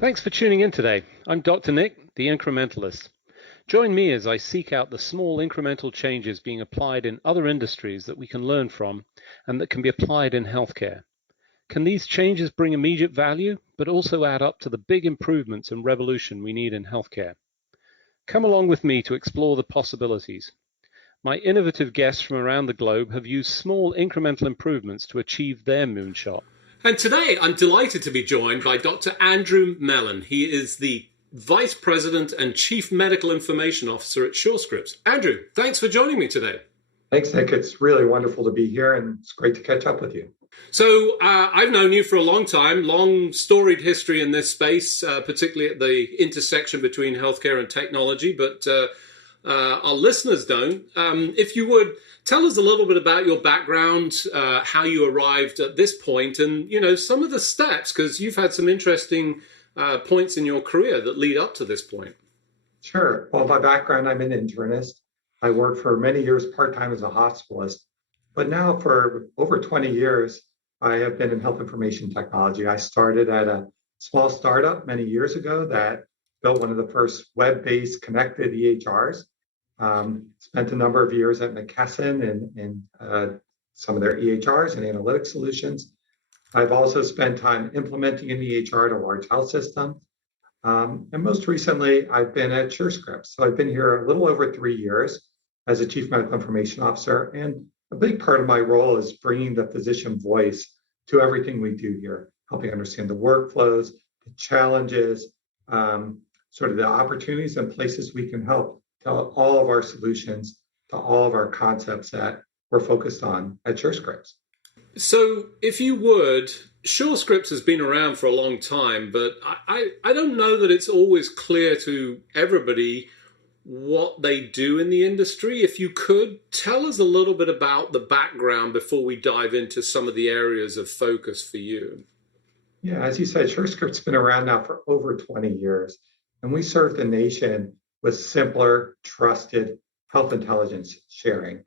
Thanks for tuning in today. I'm Dr. Nick, the Incrementalist. Join me as I seek out the small incremental changes being applied in other industries that we can learn from and that can be applied in healthcare. Can these changes bring immediate value, but also add up to the big improvements and revolution we need in healthcare? Come along with me to explore the possibilities. My innovative guests from around the globe have used small incremental improvements to achieve their moonshot. And today I'm delighted to be joined by Dr. Andrew Mellin. He is the Vice President and Chief Medical Information Officer at Surescripts. Andrew, thanks for joining me today. Thanks, Nick. It's really wonderful to be here, and it's great to catch up with you. So I've known you for a long time, long storied history in this space, particularly at the intersection between healthcare and technology, but our listeners don't. If you would, tell us a little bit about your background, how you arrived at this point, and, some of the steps, because you've had some interesting points in your career that lead up to this point. Sure. Well, by background, I'm an internist. I worked for many years part-time as a hospitalist, but now for over 20 years, I have been in health information technology. I started at a small startup many years ago that built one of the first web-based connected EHRs. Spent a number of years at McKesson and some of their EHRs and analytic solutions. I've also spent time implementing an EHR at a large health system. And most recently, I've been at Surescripts. So I've been here a little over 3 years as a Chief Medical Information Officer. And a big part of my role is bringing the physician voice to everything we do here, helping understand the workflows, the challenges, sort of the opportunities and places we can help to all of our solutions, to all of our concepts that we're focused on at Surescripts. So if you would, Surescripts has been around for a long time, but I don't know that it's always clear to everybody what they do in the industry. If you could, tell us a little bit about the background before we dive into some of the areas of focus for you. Yeah, as you said, Surescripts has been around now for over 20 years, and we serve the nation with simpler, trusted health intelligence sharing.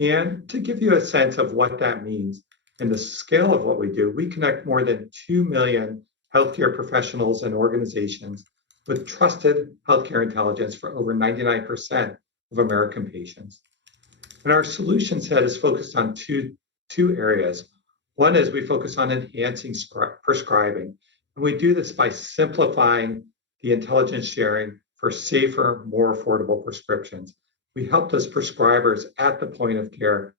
And to give you a sense of what that means and the scale of what we do, we connect more than 2 million healthcare professionals and organizations with trusted healthcare intelligence for over 99% of American patients. And our solution set is focused on two areas. One is we focus on enhancing prescribing, and we do this by simplifying the intelligence sharing for safer, more affordable prescriptions. We help those prescribers at the point of care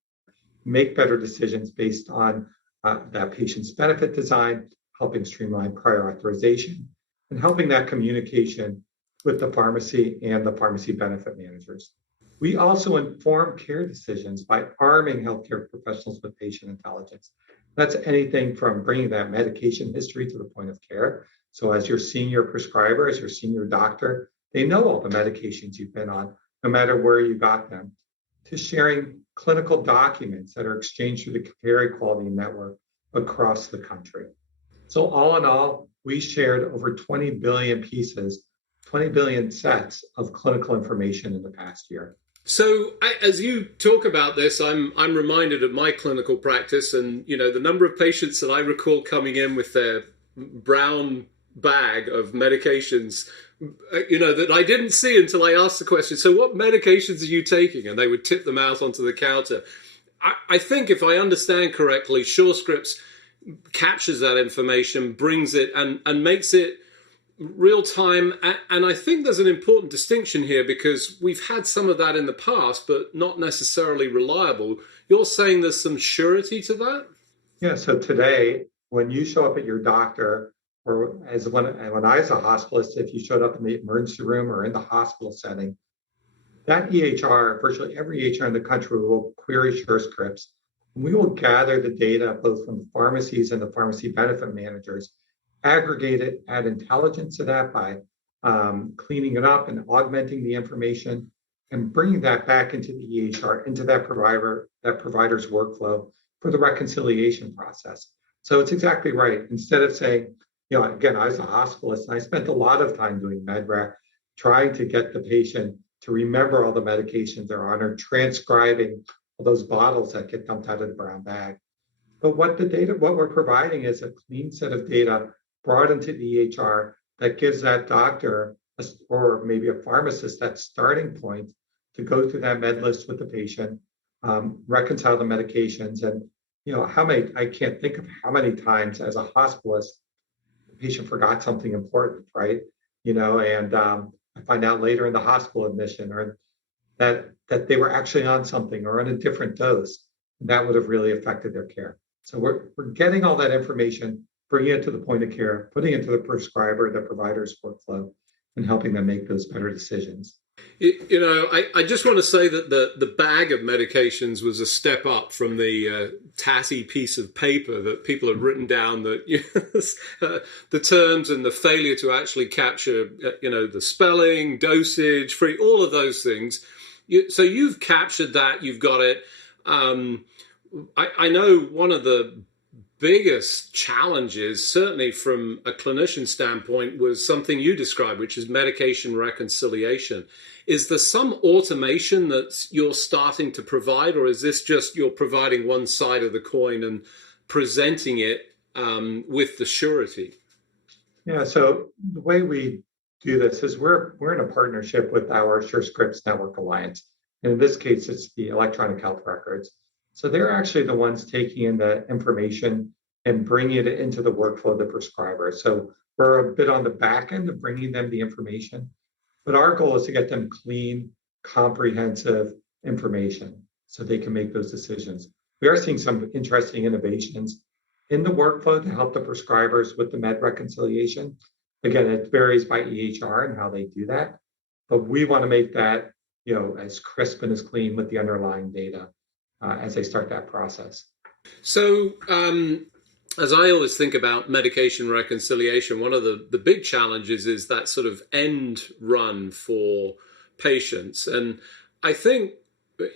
make better decisions based on that patient's benefit design, helping streamline prior authorization, and helping that communication with the pharmacy and the pharmacy benefit managers. We also inform care decisions by arming healthcare professionals with patient intelligence. That's anything from bringing that medication history to the point of care. So as your senior prescriber, as your senior doctor, they know all the medications you've been on, no matter where you got them, to sharing clinical documents that are exchanged through the Care Equality Network across the country. So all in all, we shared over 20 billion pieces, 20 billion sets of clinical information in the past year. So as you talk about this, I'm reminded of my clinical practice and, the number of patients that I recall coming in with their brown bag of medications, that I didn't see until I asked the question, so what medications are you taking? And they would tip them out onto the counter. I think if I understand correctly, Surescripts captures that information, brings it and makes it real time. And I think there's an important distinction here because we've had some of that in the past, but not necessarily reliable. You're saying there's some surety to that? Yeah, so today, when you show up at your doctor, or when I was a hospitalist, if you showed up in the emergency room or in the hospital setting, that EHR, virtually every EHR in the country will query Surescripts. We will gather the data both from the pharmacies and the pharmacy benefit managers, aggregate it, add intelligence to that by cleaning it up and augmenting the information, and bringing that back into the EHR, into that provider's workflow for the reconciliation process. So it's exactly right. Instead of saying, again, I was a hospitalist and I spent a lot of time doing MedRec, trying to get the patient to remember all the medications they're on or transcribing all those bottles that get dumped out of the brown bag. But what we're providing is a clean set of data brought into the EHR that gives that doctor or maybe a pharmacist that starting point to go through that med list with the patient, reconcile the medications. And, I can't think of how many times as a hospitalist, the patient forgot something important, right? And I find out later in the hospital admission or that they were actually on something or on a different dose. And that would have really affected their care. So we're getting all that information, bringing it to the point of care, putting it to the prescriber, the provider's workflow, and helping them make those better decisions. I just want to say that the bag of medications was a step up from the tatty piece of paper that people had written down that the terms and the failure to actually capture, the spelling, dosage, free, all of those things. So you've captured that, you've got it. I know one of the biggest challenges, certainly from a clinician standpoint, was something you described, which is medication reconciliation. Is there some automation that you're starting to provide, or is this just you're providing one side of the coin and presenting it with the surety? Yeah, so the way we do this is we're in a partnership with our Surescripts Network Alliance. And in this case, it's the electronic health records. So they're actually the ones taking in the information and bringing it into the workflow of the prescriber. So we're a bit on the back end of bringing them the information, but our goal is to get them clean, comprehensive information so they can make those decisions. We are seeing some interesting innovations in the workflow to help the prescribers with the med reconciliation. Again, it varies by EHR and how they do that, but we want to make that as crisp and as clean with the underlying data as they start that process. So, as I always think about medication reconciliation, one of the big challenges is that sort of end run for patients. And I think,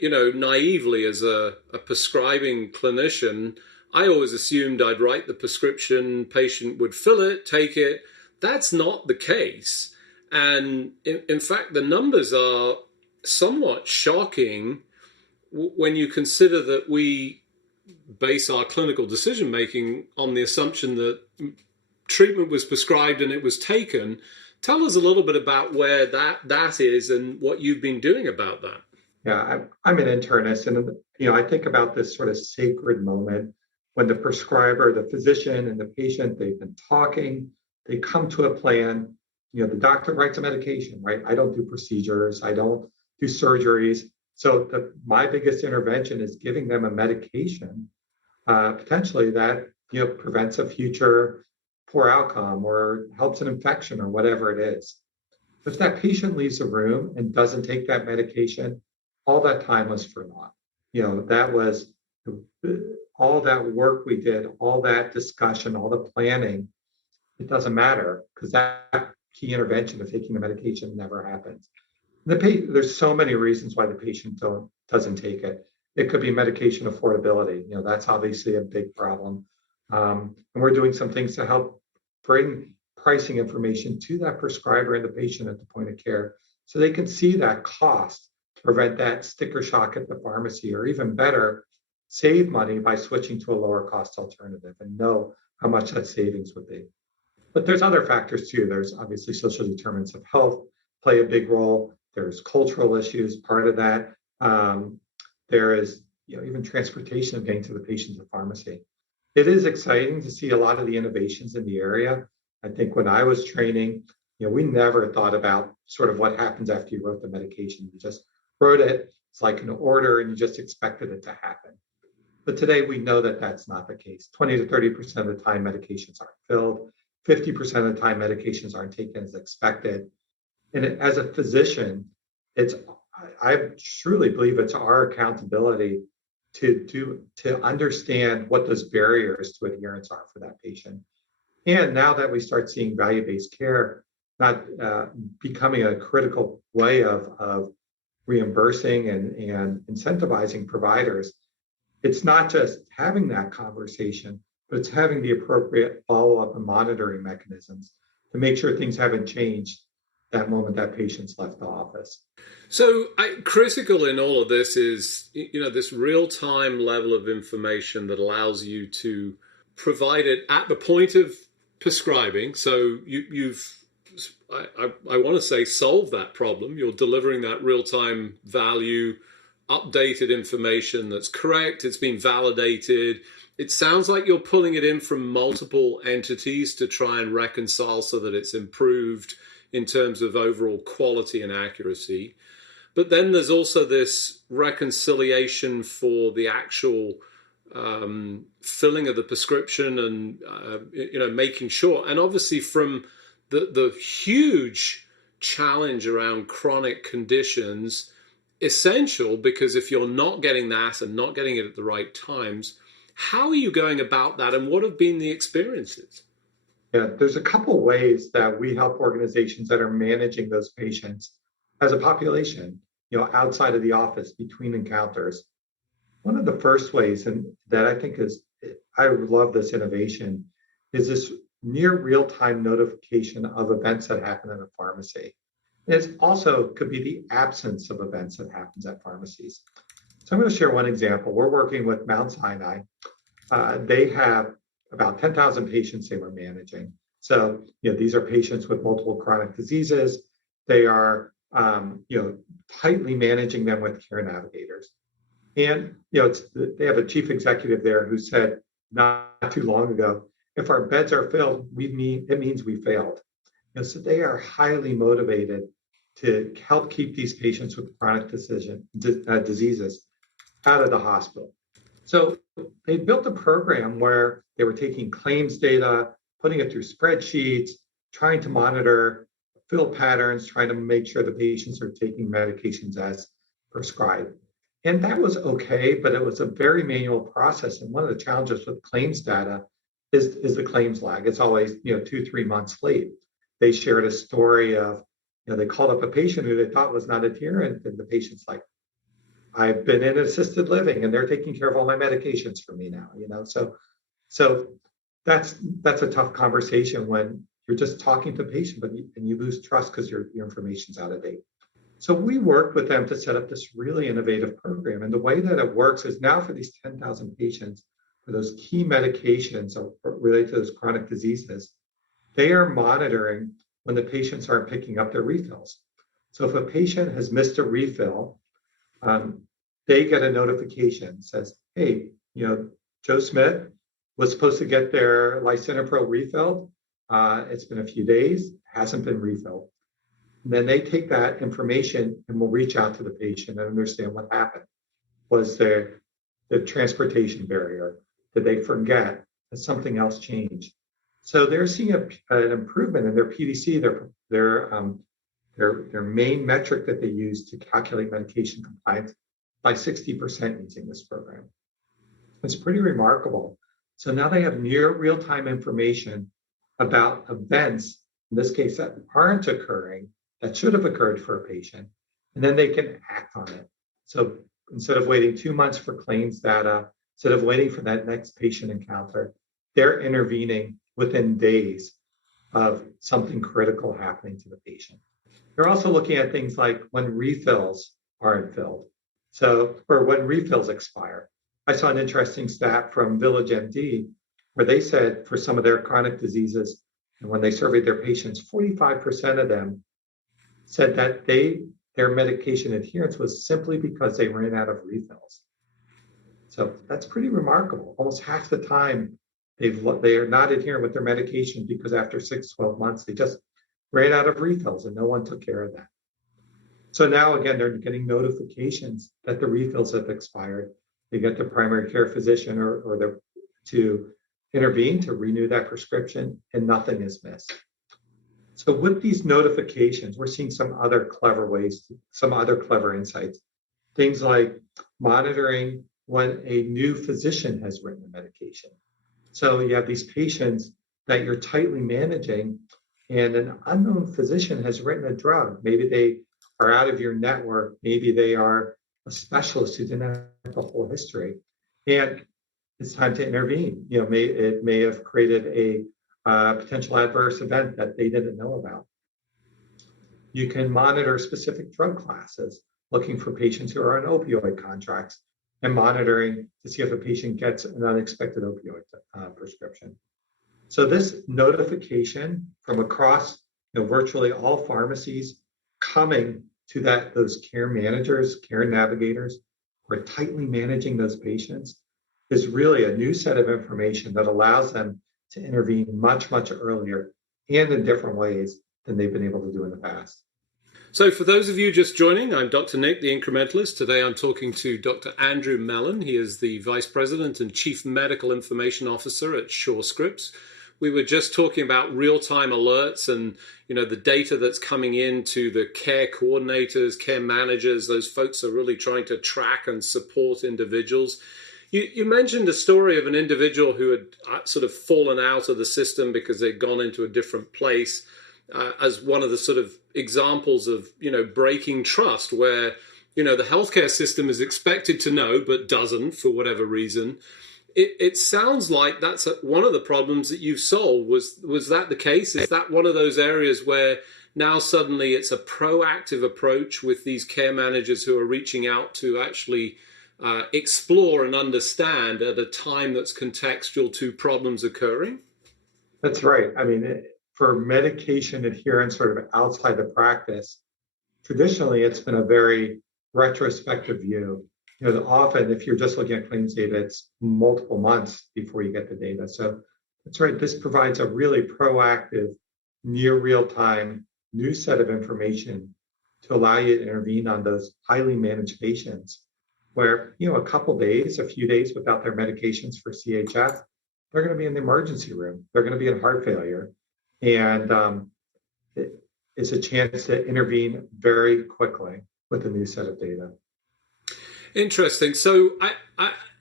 naively as a prescribing clinician, I always assumed I'd write the prescription, patient would fill it, take it. That's not the case. And in fact, the numbers are somewhat shocking when you consider that we base our clinical decision making on the assumption that treatment was prescribed and it was taken. Tell us a little bit about where that is and what you've been doing about that. Yeah, I'm an internist, and I think about this sort of sacred moment when the prescriber, the physician, and the patient, they've been talking, they come to a plan. The doctor writes a medication, right? I don't do procedures, I don't do surgeries. So my biggest intervention is giving them a medication, potentially that prevents a future poor outcome or helps an infection or whatever it is. If that patient leaves the room and doesn't take that medication, all that time was for naught. That was all that work we did, all that discussion, all the planning. It doesn't matter because that key intervention of taking the medication never happens. There's so many reasons why the patient doesn't take it. It could be medication affordability. That's obviously a big problem. And we're doing some things to help bring pricing information to that prescriber and the patient at the point of care so they can see that cost to prevent that sticker shock at the pharmacy, or even better, save money by switching to a lower cost alternative and know how much that savings would be. But there's other factors too. There's obviously social determinants of health play a big role. There's cultural issues, part of that. There is even transportation of getting to the patient to pharmacy. It is exciting to see a lot of the innovations in the area. I think when I was training, we never thought about sort of what happens after you wrote the medication. You just wrote it. It's like an order and you just expected it to happen. But today we know that that's not the case. 20 to 30% of the time medications aren't filled. 50% of the time medications aren't taken as expected. And as a physician, I truly believe it's our accountability to understand what those barriers to adherence are for that patient. And now that we start seeing value-based care not becoming a critical way of reimbursing and incentivizing providers, it's not just having that conversation, but it's having the appropriate follow-up and monitoring mechanisms to make sure things haven't changed that moment that patient's left the office. So critical in all of this is, this real-time level of information that allows you to provide it at the point of prescribing. So you've I want to say solve that problem. You're delivering that real-time value, updated information that's correct. It's been validated. It sounds like you're pulling it in from multiple entities to try and reconcile so that it's improved in terms of overall quality and accuracy. But then there's also this reconciliation for the actual filling of the prescription and making sure. And obviously from the huge challenge around chronic conditions, essential, because if you're not getting that and not getting it at the right times, how are you going about that, and what have been the experiences? Yeah, there's a couple ways that we help organizations that are managing those patients as a population, outside of the office between encounters. One of the first ways, and that I think I love this innovation, is this near real-time notification of events that happen in a pharmacy. It also could be the absence of events that happens at pharmacies. So I'm going to share one example. We're working with Mount Sinai. They have about 10,000 patients they were managing. So, these are patients with multiple chronic diseases. They are, tightly managing them with care navigators. And, they have a chief executive there who said not too long ago, if our beds are filled, it means we failed. So they are highly motivated to help keep these patients with chronic diseases out of the hospital. So they built a program where they were taking claims data, putting it through spreadsheets, trying to monitor fill patterns, trying to make sure the patients are taking medications as prescribed. And that was okay, but it was a very manual process. And one of the challenges with claims data is the claims lag. It's always 2-3 months late. They shared a story of, they called up a patient who they thought was not adherent, and the patient's like, I've been in assisted living and they're taking care of all my medications for me now, So that's a tough conversation when you're just talking to the patient, and you lose trust because your information's out of date. So we worked with them to set up this really innovative program. And the way that it works is now for these 10,000 patients, for those key medications related to those chronic diseases, they are monitoring when the patients aren't picking up their refills. So if a patient has missed a refill, they get a notification that says, hey, Joe Smith was supposed to get their lisinopril refilled. It's been a few days, hasn't been refilled. And then they take that information and will reach out to the patient and understand what happened. Was there the transportation barrier? Did they forget? Has something else changed? So they're seeing an improvement in their PDC, their main metric that they use to calculate medication compliance, by 60% using this program. It's pretty remarkable. So now they have near real-time information about events, in this case, that aren't occurring, that should have occurred for a patient, and then they can act on it. So instead of waiting 2 months for claims data, instead of waiting for that next patient encounter, they're intervening within days of something critical happening to the patient. They're also looking at things like when refills aren't filled, or when refills expire. I saw an interesting stat from Village MD where they said for some of their chronic diseases, and when they surveyed their patients, 45% of them said that their medication adherence was simply because they ran out of refills. So that's pretty remarkable. Almost half the time they are not adherent with their medication because after 6-12 months, they just ran out of refills and no one took care of that. So now again, they're getting notifications that the refills have expired. They get the primary care physician or to intervene to renew that prescription, and nothing is missed. So with these notifications, we're seeing some other clever ways, some other clever insights. Things like monitoring when a new physician has written a medication. So you have these patients that you're tightly managing, and an unknown physician has written a drug. Maybe they are out of your network. Maybe they are a specialist who didn't have the whole history. And it's time to intervene. It may have created a potential adverse event that they didn't know about. You can monitor specific drug classes, looking for patients who are on opioid contracts and monitoring to see if a patient gets an unexpected opioid prescription. So this notification from across virtually all pharmacies coming to those care managers, care navigators who are tightly managing those patients is really a new set of information that allows them to intervene much, much earlier and in different ways than they've been able to do in the past. So for those of you just joining, I'm Dr. Nick, the Incrementalist. Today I'm talking to Dr. Andrew Mellin. He is the Vice President and Chief Medical Information Officer at Surescripts. We were just talking about real-time alerts and the data that's coming into the care coordinators, care managers. Those folks are really trying to track and support individuals. You mentioned a story of an individual who had sort of fallen out of the system because they'd gone into a different place as one of the sort of examples of, breaking trust where, the healthcare system is expected to know but doesn't for whatever reason. It sounds like that's one of the problems that you've solved. Was that the case? Is that one of those areas where now suddenly it's a proactive approach with these care managers who are reaching out to actually explore and understand at a time that's contextual to problems occurring? That's right. I mean, for medication adherence sort of outside the practice, traditionally it's been a very retrospective view. Often if you're just looking at claims data, it's multiple months before you get the data. So that's right. This provides a really proactive, near real-time new set of information to allow you to intervene on those highly managed patients where, a couple days, a few days without their medications for CHF, they're going to be in the emergency room. They're going to be in heart failure. And it's a chance to intervene very quickly with a new set of data. Interesting. So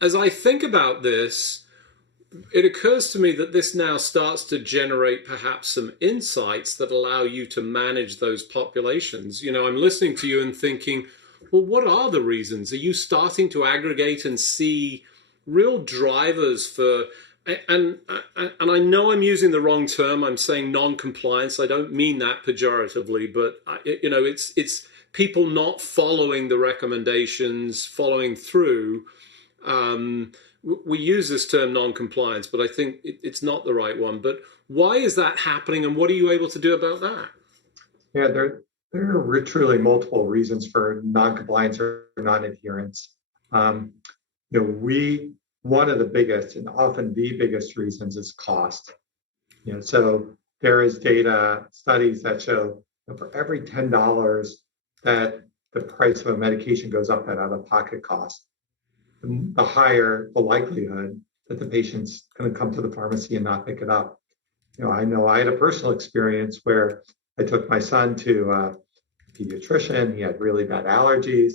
as I think about this, it occurs to me that this now starts to generate perhaps some insights that allow you to manage those populations. I'm listening to you and thinking, well, what are the reasons? Are you starting to aggregate and see real drivers for, and I know I'm using the wrong term, I'm saying non-compliance. I don't mean that pejoratively, but it's people not following the recommendations, following through. We use this term non-compliance, but I think it's not the right one. But why is that happening, and what are you able to do about that? Yeah, there are truly multiple reasons for non-compliance or non-adherence. One of the biggest and often the biggest reasons is cost. So there is data, studies that show for every $10 that the price of a medication goes up at out-of-pocket cost, the higher the likelihood that the patient's going to come to the pharmacy and not pick it up. I know I had a personal experience where I took my son to a pediatrician. He had really bad allergies.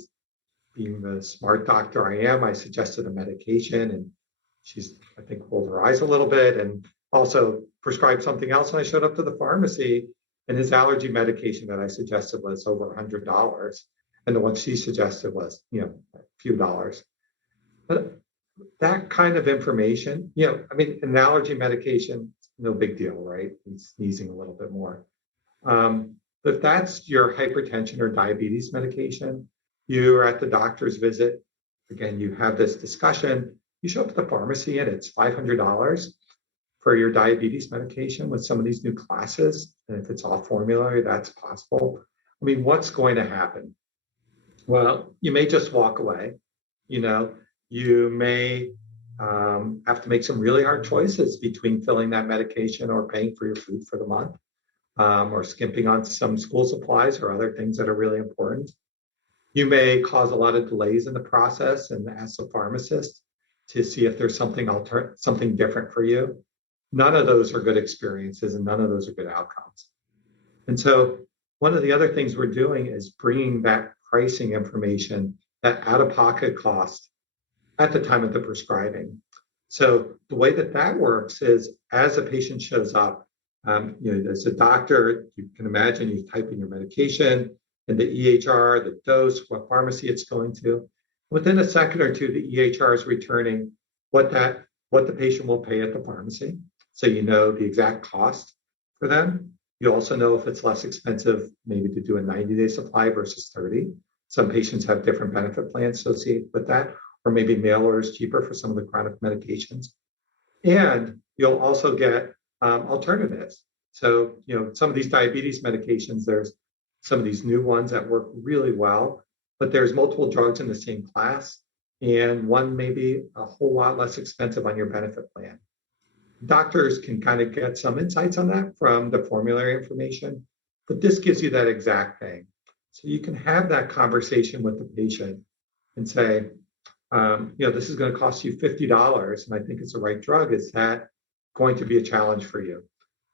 Being the smart doctor I am, I suggested a medication, and she's, I think, rolled her eyes a little bit and also prescribed something else. And I showed up to the pharmacy, and his allergy medication that I suggested was over $100. And the one she suggested was, a few dollars. But that kind of information, an allergy medication, no big deal, right? He's sneezing a little bit more. But if that's your hypertension or diabetes medication, you're at the doctor's visit, again, you have this discussion, you show up to the pharmacy and it's $500 for your diabetes medication with some of these new classes. And if it's off formulary, that's possible. What's going to happen? Well, you may just walk away. You may have to make some really hard choices between filling that medication or paying for your food for the month, or skimping on some school supplies or other things that are really important. You may cause a lot of delays in the process and ask the pharmacist to see if there's something different for you. None of those are good experiences and none of those are good outcomes. And so one of the other things we're doing is bringing that pricing information, that out-of-pocket cost at the time of the prescribing. So the way that works is as a patient shows up, as a doctor, you can imagine you type in your medication and the EHR, the dose, what pharmacy it's going to. Within a second or two, the EHR is returning what the patient will pay at the pharmacy. So you know the exact cost for them. You also know if it's less expensive, maybe to do a 90-day supply versus 30. Some patients have different benefit plans associated with that, or maybe mail orders cheaper for some of the chronic medications. And you'll also get alternatives. So, some of these diabetes medications, there's some of these new ones that work really well, but there's multiple drugs in the same class, and one may be a whole lot less expensive on your benefit plan. Doctors can kind of get some insights on that from the formulary information, but this gives you that exact thing. So you can have that conversation with the patient and say, this is going to cost you $50, and I think it's the right drug. Is that going to be a challenge for you?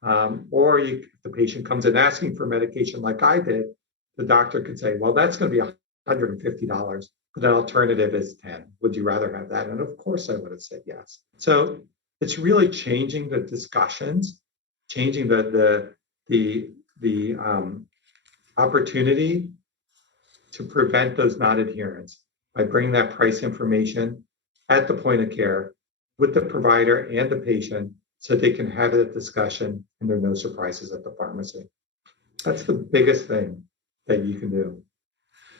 If the patient comes in asking for medication like I did, the doctor could say, well, that's going to be $150, but an alternative is 10. Would you rather have that? And of course I would have said yes. So it's really changing the discussions, changing the opportunity to prevent those non-adherence by bringing that price information at the point of care with the provider and the patient, so they can have that discussion and there are no surprises at the pharmacy. That's the biggest thing that you can do.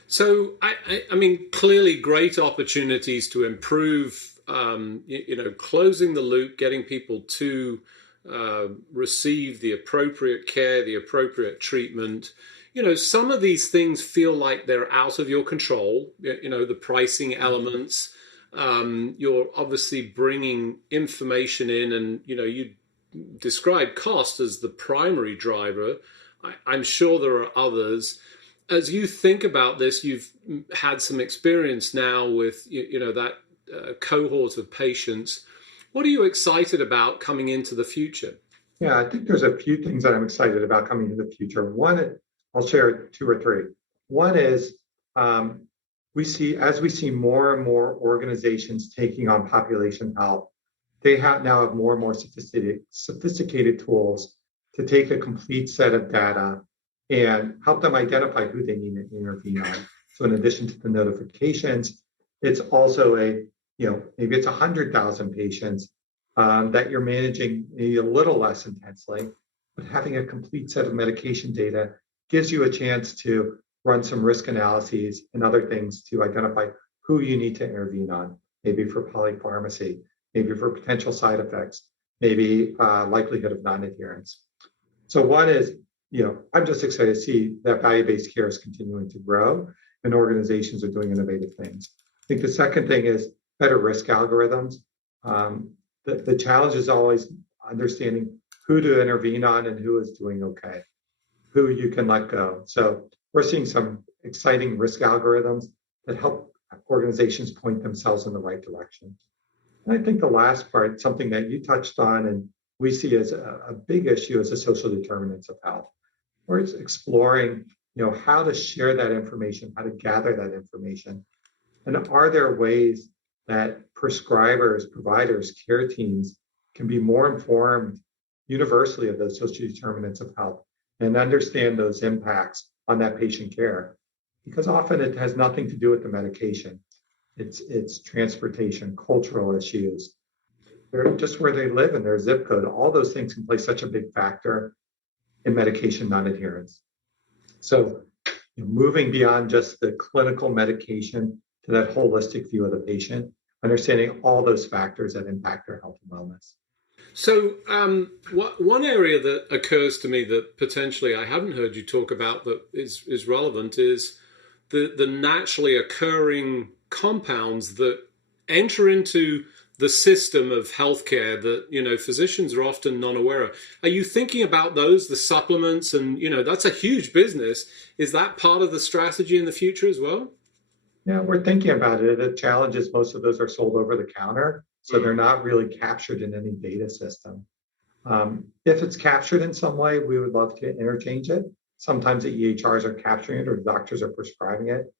So, I mean, clearly great opportunities to improve, closing the loop, getting people to receive the appropriate care, the appropriate treatment. Some of these things feel like they're out of your control, the pricing elements. You're obviously bringing information in, and, you describe cost as the primary driver. I'm sure there are others. As you think about this, you've had some experience now with, that cohort of patients. What are you excited about coming into the future? Yeah, I think there's a few things that I'm excited about coming into the future. One, I'll share two or three. One is we see more and more organizations taking on population health. They now have more and more sophisticated tools to take a complete set of data and help them identify who they need to intervene on. So in addition to the notifications, it's also maybe it's 100,000 patients that you're managing a little less intensely, but having a complete set of medication data gives you a chance to run some risk analyses and other things to identify who you need to intervene on, maybe for polypharmacy, maybe for potential side effects, maybe likelihood of non-adherence. So one is, I'm just excited to see that value-based care is continuing to grow and organizations are doing innovative things. I think the second thing is better risk algorithms. The challenge is always understanding who to intervene on and who is doing okay, who you can let go. So we're seeing some exciting risk algorithms that help organizations point themselves in the right direction. And I think the last part, something that you touched on and we see as a big issue, is the social determinants of health. Where it's exploring, how to share that information, how to gather that information. And are there ways that prescribers, providers, care teams can be more informed universally of those social determinants of health and understand those impacts on that patient care? Because often it has nothing to do with the medication. It's transportation, cultural issues, they're just where they live and their zip code. All those things can play such a big factor in medication non-adherence. So moving beyond just the clinical medication to that holistic view of the patient, understanding all those factors that impact their health and wellness. So one area that occurs to me that potentially I haven't heard you talk about that is relevant is the naturally occurring compounds that enter into the system of healthcare that, physicians are often non-aware of. Are you thinking about those, the supplements, and, that's a huge business. Is that part of the strategy in the future as well? Yeah, we're thinking about it. The challenge is most of those are sold over the counter, so they're not really captured in any data system. If it's captured in some way, we would love to interchange it. Sometimes the EHRs are capturing it or doctors are prescribing it.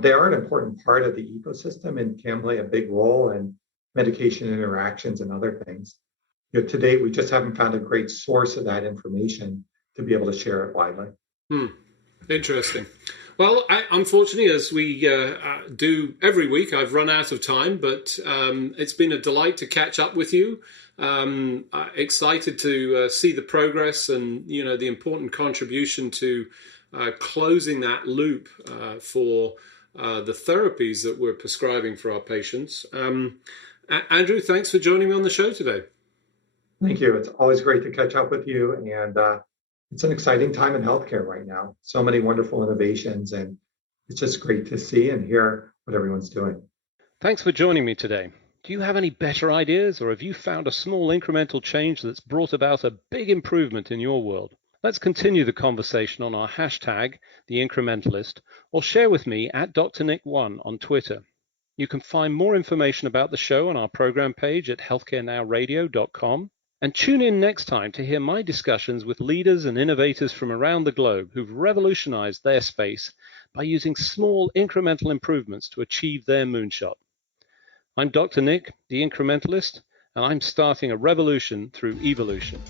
They are an important part of the ecosystem and can play a big role in medication interactions and other things. To date, we just haven't found a great source of that information to be able to share it widely. Interesting. Well, unfortunately, as we do every week, I've run out of time, but it's been a delight to catch up with you. Excited to see the progress and, the important contribution to closing that loop for the therapies that we're prescribing for our patients. Andrew, thanks for joining me on the show today. Thank you. It's always great to catch up with you. And it's an exciting time in healthcare right now. So many wonderful innovations, and it's just great to see and hear what everyone's doing. Thanks for joining me today. Do you have any better ideas, or have you found a small incremental change that's brought about a big improvement in your world? Let's continue the conversation on our hashtag, The Incrementalist, or share with me at DrNick1 on Twitter. You can find more information about the show on our program page at healthcarenowradio.com. And tune in next time to hear my discussions with leaders and innovators from around the globe who've revolutionized their space by using small incremental improvements to achieve their moonshot. I'm Dr. Nick, the Incrementalist, and I'm starting a revolution through evolution.